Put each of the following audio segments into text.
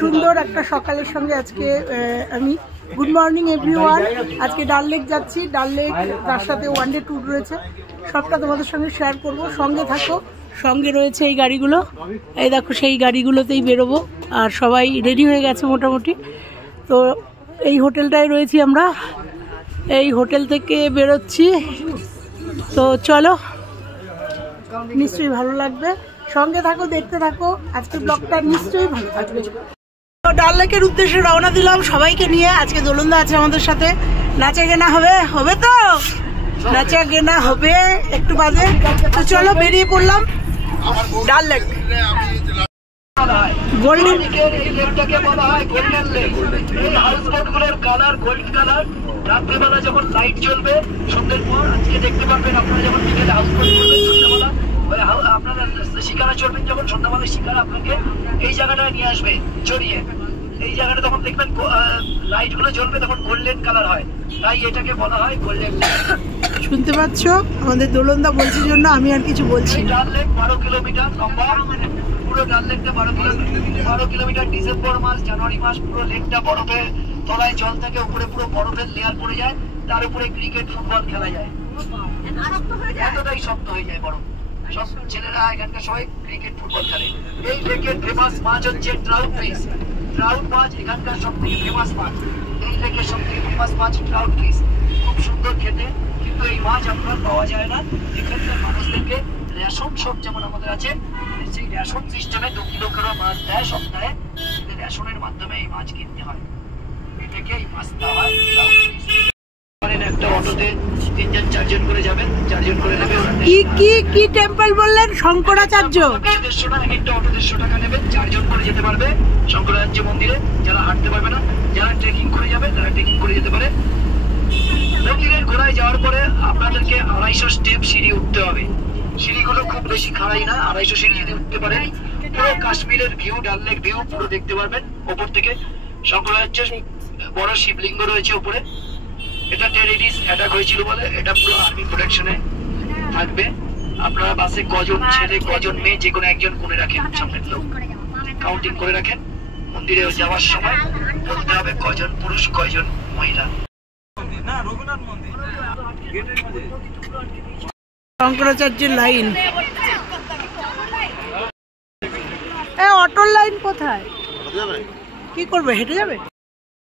সুন্দর একটা সকালের সঙ্গে আজকে আমি গুড মর্নিং এভরিওয়ান। আজকে ডাল লেক যাচ্ছি। ডাল লেক তার সাথে ওয়ান ডে ট্যুর রয়েছে, সবটা তোমাদের সঙ্গে শেয়ার করব। সঙ্গে থাকো। সঙ্গে রয়েছে এই গাড়িগুলো, এই দেখো সেই গাড়িগুলোতেই বেরোবো। আর সবাই রেডি হয়ে গেছে মোটামুটি। তো এই হোটেলটায় রয়েছি আমরা, এই হোটেল থেকে বেরোচ্ছি। তো চলো, নিশ্চয়ই ভালো লাগবে। সঙ্গে থাকো, দেখতে থাকো। আজকে ব্লগটা নিশ্চয়ই ভালো থাকবে। তো ডাল লেকের উদ্দেশ্যে রওনা দিলাম সবাইকে নিয়ে। আজকে দোলনদা আছে আমাদের সাথে। নাচা গেনা হবে, হবে তো নাচা গেনা হবে একটু বাদে। তো চলো বেরিয়ে পড়লাম ডাল লেক। গোল্ডেন কালার, রাত্রিবেলা যখন লাইট জ্বলবে সন্ধ্যের পর আজকে দেখতে পারবেন আপনারা। যখন বিকেলে হাউসবোট করবেন সন্ধ্যাবেলা, আপনারা শিকারা চড়বেন যখন সন্ধ্যাবেলা, শিকারা আপনাকে এই জায়গাটায় নিয়ে আসবে চড়িয়ে। এই জায়গাটা তখন দেখবেন লাইট গুলো জ্বলবে, তখন গোল্ডেন কালার হয়, তাই এটাকে বলা হয় গোল্ডেন লেক। শুনতে পাচ্ছ আমাদের দোলনদা বলছে জন্য আমি আর কিছু বলছি। ডাল লেক 12 কিলোমিটার লম্বা, পুরো ডাল লেকটা 12 কিলোমিটার। ডিসেম্বর মাস, জানুয়ারি মাস পুরো লেকটা বরফের তলায় জল থাকে, উপরে পুরো বরফের লেয়ার পড়ে যায়, তার উপরে ক্রিকেট ফুটবল খেলা যায়। এতটাই শক্ত হয়ে যায় বরফ। সব ছেলেরা এখানকার সবাই ক্রিকেট ফুটবল খেলে। এই লেকের ফেমাস মাছ হচ্ছে ট্রাউট ফিশ। ট্রাউট মাছ এখানকার সব থেকে ফেমাস মাছ। এই লেকের সব থেকে ফেমাস মাছ ট্রাউট ফিশ, খুব সুন্দর খেতে। কিন্তু এই মাছ আপনার পাওয়া যায় না। এখানকার মানুষদেরকে রেশন সব যেমন আমাদের আছে, সেই রেশন সিস্টেমে 2 কিলো করে মাছ দেয় সপ্তাহে। রেশনের মাধ্যমে এই মাছ কিনতে হয়, এটাকে এই মাছ দেওয়া হয় ট্রাউট ফিশ। একটা অটোতে 3জন 4জন করে যাবেন, 4জন করে নেবে। কি টেম্পল বললেন? শঙ্করাচার্য। 150 টাকা, একটা অটো 150 টাকা নেবেন, 4জন করে যেতে পারবে শঙ্করাচার্য মন্দিরে। যারা হাঁটতে পারবে না, যারা ট্রেকিং করে যাবে, তারা ট্রেকিং করে যেতে পারে। মন্দিরের ঘোড়ায় যাওয়ার পরে আপনাদেরকে 250 স্টেপ সিঁড়ি উঠতে হবে। সিঁড়িগুলো খুব বেশি খাড়াই না, 250 সিঁড়ি যদি উঠতে পারেন পুরো কাশ্মীরের ভিউ, ডাল লেক ভিউ পুরো দেখতে পারবেন ওপর থেকে। শঙ্করাচার্য বড় শিবলিঙ্গ রয়েছে উপরে। এটা টেররিস্ট অ্যাটাক হয়েছিল বলে এটা পুরো আর্মি প্রোটেকশনে থাকবে। আপনারা বাসে কজন ছেলে কজন মেয়ে যে কোনো একজন গুনে রাখেন, সামনের লোক কাউন্টিং করে রাখেন। মন্দিরে যাওয়ার সময় বলতে হবে কজন পুরুষ কয়জন মহিলা। শঙ্করাচার্যের লাইন, অটোর লাইন কোথায়? কি করবে, হেঁটে যাবে?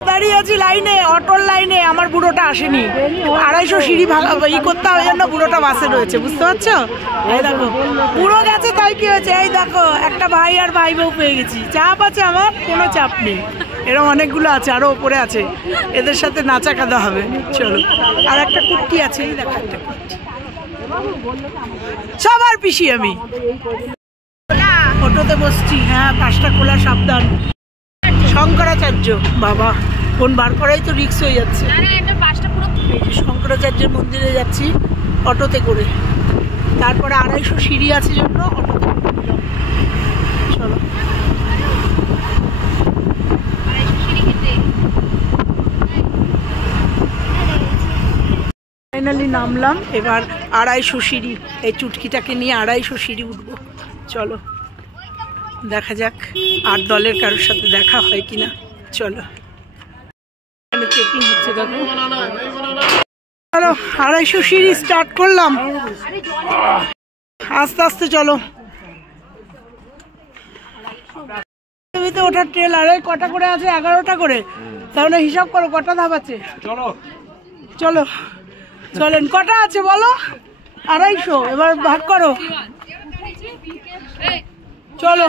দাঁড়িয়ে আছি লাইনে, অটোর লাইনে। আমার বুড়োটা আসেনি, 250 সিঁড়ি ই করতে হবে জন্য বুড়োটা বাসে রয়েছে, বুঝতে পারছো? এই দেখো বুড়ো গেছে, তাই কি হয়েছে? এই দেখো একটা ভাই আর ভাই বউ পেয়ে গেছি। চাপ আছে আমার? কোনো চাপ নেই, এরকম অনেকগুলো আছে, আরো উপরে আছে। এদের সাথে নাচা কাদা হবে। চলো, আর একটা কুট্টি আছে, এই দেখো একটা কুট্টি। সবার পিসি আমি। অটোতে বসছি, হ্যাঁ 5টা খোলা, সাবধান। শঙ্করাচার্য বাবা, ফোন বার করাই তো রিস্ক হয়ে যাচ্ছে। শঙ্করাচার্যের মন্দিরে যাচ্ছি অটোতে করে, তারপরে 250 সিঁড়ি আছে জন্য অটোতে করে। চলো, ফাইনালি নামলাম। এবার 250 সিঁড়ি, এই চুটকিটাকে নিয়ে 250 সিঁড়ি উঠবো। চলো দেখা যাক আর দলের কারোর সাথে দেখা হয় কিনা। চলো, চেকিং হচ্ছে দেখো। চলো 250 সিঁড়ি স্টার্ট করলাম, আস্তে আস্তে চলো। ওটার ট্রেল আরে কটা করে আছে? 11টা করে। তাহলে হিসাব করো কটা ধাপ আছে। চলো চলো চলেন, কটা আছে বলো? 250। এবার ভাগ করো। চলো।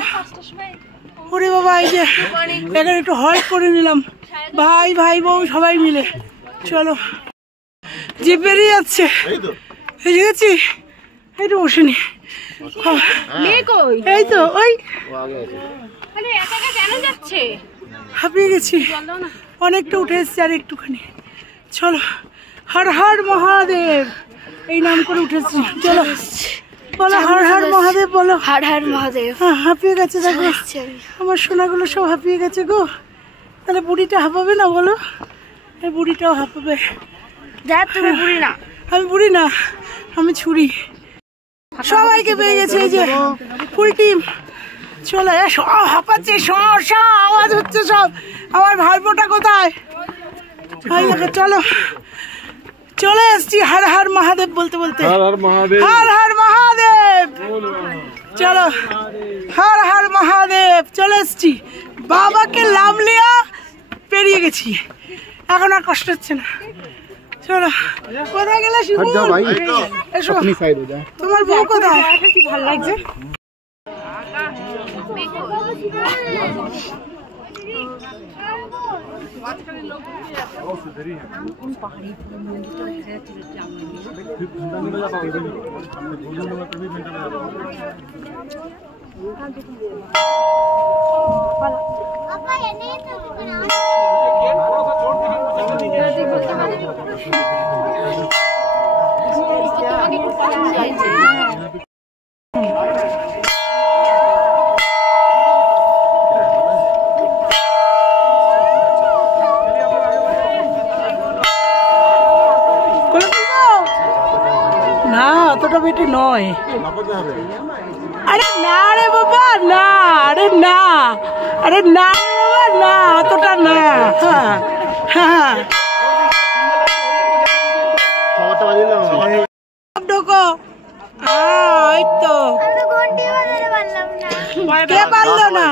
ওরে বাবা, এই যে এখানে একটু হল্ট করে নিলাম, ভাই ভাই বউ সবাই মিলে। চলো, যে বেরিয়ে যাচ্ছে, এসে গেছি। একটু বসেনি, এই তো ওই হাঁপিয়ে গেছি, অনেকটা উঠে এসছি আর একটুখানি। চলো, হর হর মহাদেব এই নাম করে উঠেছি। চলো বলো হর হর মহাদেব, বলো হর হর মহাদেব। হ্যাঁ, হাঁপিয়ে গেছে দেখো, আমার সোনাগুলো সব হাঁপিয়ে গেছে গো। তাহলে বুড়িটা হাঁপাবে না বলো? এই বুড়িটাও হাঁপাবে। তুমি বুড়ি না? আমি বুড়ি না, আমি ছুরি। সবাইকে পেয়ে গেছে, এই যে ফুল টিম। চলে এসো। হাঁপাচ্ছি, সমস্যা, আওয়াজ হচ্ছে সব। আমার ভাইপোটা কোথায়? চলো, চলে এসছি হর হর মহাদেব বলতে বলতে। হর হর মহাদেব, চলো হর হর মহাদেব। চলে এসছি, বাবাকে লামলিয়া পেরিয়ে গেছি, এখন আর কষ্ট হচ্ছে না। চলো, কোথায় গেলে শিবুল? এসো, তোমার বউ কোথায়? কি ভালো লাগছে। না, অতটা বেটি নয়। আরে না রে বাবা, না, আরে না, আরে না বাবা, না, অতটা না। হ্যাঁ, ঢোকো। এই তো কে পারলো না?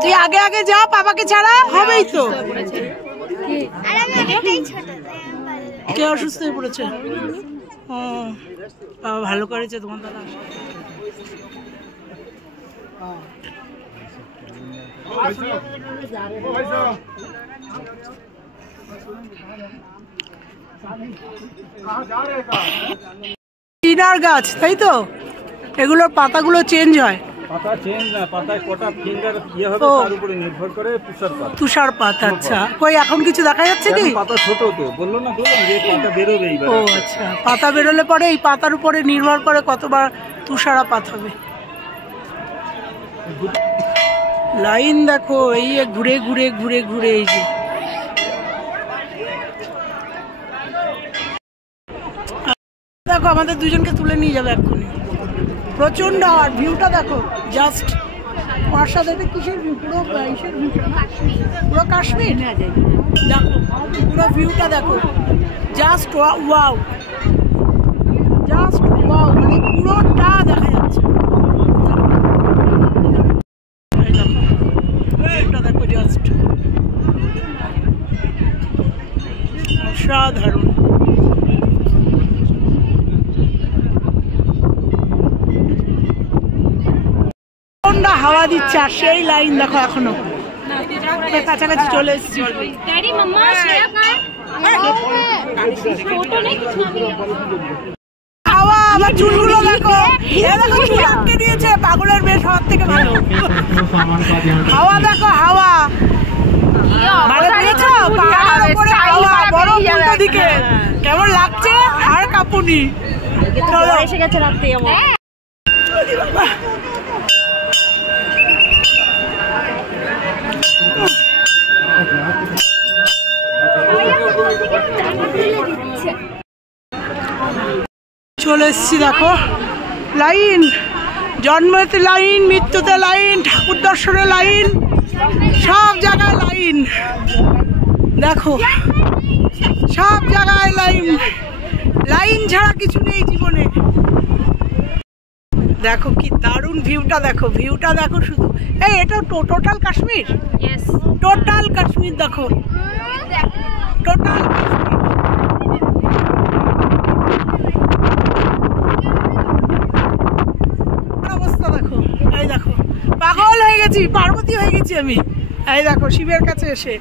তুই আগে আগে যা, বাবাকে ছাড়া হবেই তো। কে অসুস্থ হয়ে পড়েছে? বাবা ভালো করেছে তোমার দাদা। চিনার গাছ, তাই তো? এগুলোর পাতাগুলো চেঞ্জ হয়। পাতা চেঞ্জ না, পাতায় কটা ফিঙ্গার ইয়ে হবে তার উপরে নির্ভর করে তুষারপাত। তুষারপাত, আচ্ছা। কই এখন কিছু দেখা যাচ্ছে কি? পাতা ছোট তো, বললো না, বললাম যে পাতা বেরোবে এইবার। ও আচ্ছা, পাতা বেরোলে পরে এই পাতার উপরে নির্ভর করে কতবার তুষারপাত হবে। লাইন দেখো, এই ঘুরে ঘুরে ঘুরে ঘুরে, এই যে দেখো আমাদের দুজনকে তুলে নিয়ে যাবে এক্ষুনি। প্রচন্ড, আর ভিউটা দেখো জাস্ট ওয়ার সাথে। কিসের ভিউ? পুরো ইসের ভিউ, পুরো কাশ্মীর। দেখো পুরো ভিউটা দেখো, জাস্ট ওয়াও, জাস্ট ওয়াও, মানে পুরোটা দেখা যাচ্ছে। ভিউটা দেখো, জাস্ট অসাধারণ। হাওয়া দিচ্ছে, আর সেই লাইন দেখো এখনো। কাছাকাছি চলে এসেছি। হাওয়া, আবার চুলগুলো দেখো, দেখো চুল আটকে দিয়েছে। পাগলের বেশ হওয়ার থেকে ভালো। হাওয়া দেখো, হাওয়া মানে বুঝেছো? পাহাড়ের উপরে হাওয়া, বড় উল্টো দিকে, কেমন লাগছে? আর কাঁপুনি। চলো, এসে গেছে রাত্রে। বাবা চলে এসছি, দেখো লাইন, জন্মতে লাইন, মৃত্যুতে লাইন, ঠাকুর দর্শনে লাইন, সব জায়গায় লাইন। দেখো সব জায়গায় লাইন, লাইন ছাড়া কিছু নেই জীবনে। দেখো কি দারুণ ভিউটা, দেখো ভিউটা দেখো শুধু। এই এটা টোটাল কাশ্মীর, টোটাল কাশ্মীর দেখো, টোটাল অবস্থা দেখো। এই দেখো পাগল হয়ে গেছি, পার্বতী হয়ে গেছি আমি। এই দেখো শিবের কাছে এসে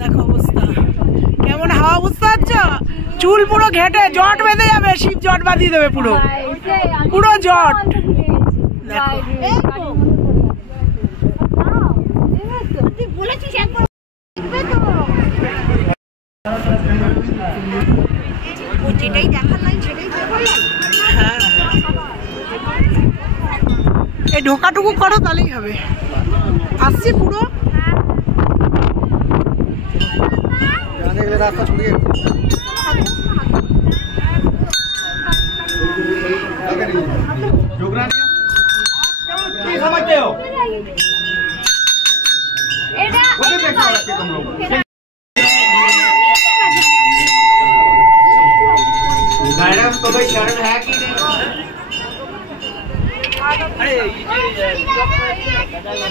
দেখো অবস্থা কেমন। হাওয়া বুঝতে পারছো? চুল পুরো ঘেটে জট বেঁধে যাবে, শিব জট বাঁধিয়ে দেবে পুরো, পুরো জট। দেখো যেটাই দেখার লাইন সেটাই। হ্যাঁ, এই ঢোকাটুকু করো তাহলেই হবে। আসছি পুরো রাস্তা ছড়িয়ে। যোগরানি समझते हो? मैडम तो भाई शरण है कि नहीं?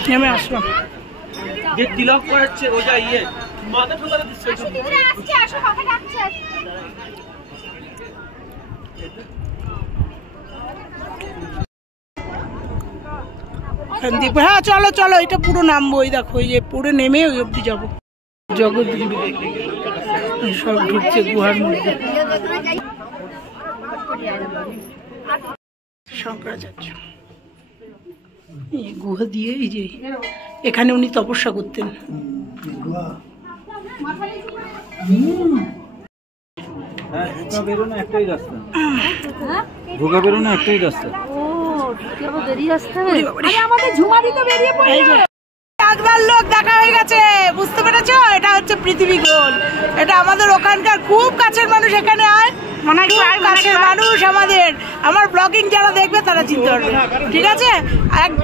নেমে আসলাম। যে তিলক করাচ্ছে রোজা ইয়ে মাথা ঠোকা দিচ্ছে। হ্যাঁ চলো চলো, এটা পুরো নামবো। ওই দেখো, ওই যে পুরো নেমে ওই অব্দি যাবো। জগৎগুরু সব ঢুকছে গুহার মধ্যে। শঙ্করাচার্য এই গুহা দিয়ে, এই যে এখানে উনি তপস্যা করতেন। বেরোনো একটাই রাস্তা, ঢোকা বেরোনো একটাই রাস্তা। লোক দেখা হয়ে গেছে, বুঝতে পেরেছো? এটা হচ্ছে পৃথিবী গোল। এটা আমাদের ওখানকার খুব কাছের মানুষ এখানে আয়, মানে কাছের মানুষ আমাদের। আমার ব্লগিং যারা দেখবে তারা চিনতে পারবে, ঠিক আছে?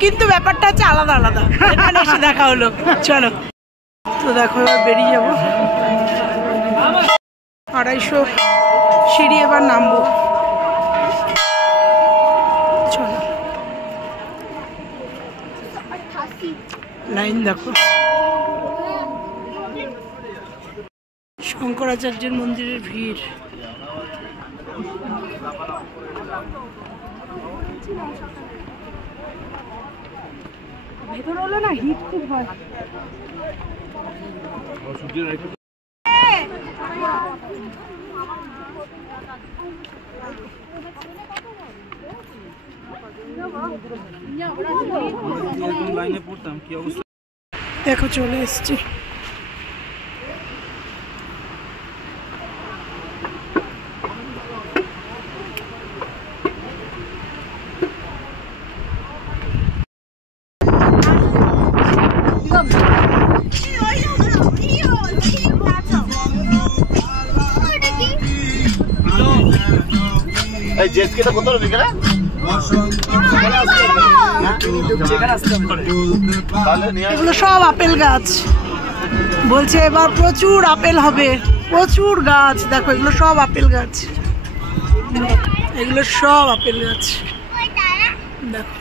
কিন্তু ব্যাপারটা হচ্ছে আলাদা আলাদা। এখানে এসে দেখা হলো। চলো তো দেখো, এবার বেরিয়ে যাবো। 250 সিঁড়ি এবার নামবো। চলো, লাইন দেখো। শঙ্করাচার্যের মন্দিরের ভিড়। ভেতর হলো না, হিট খুব হয়। লাইনে পড়তাম, কি অবস্থা দেখো চলে এসছি। এগুলো সব আপেল গাছ। বলছে এবার প্রচুর আপেল হবে, প্রচুর গাছ। দেখো এগুলো সব আপেল গাছ, এগুলো সব আপেল গাছ। দেখো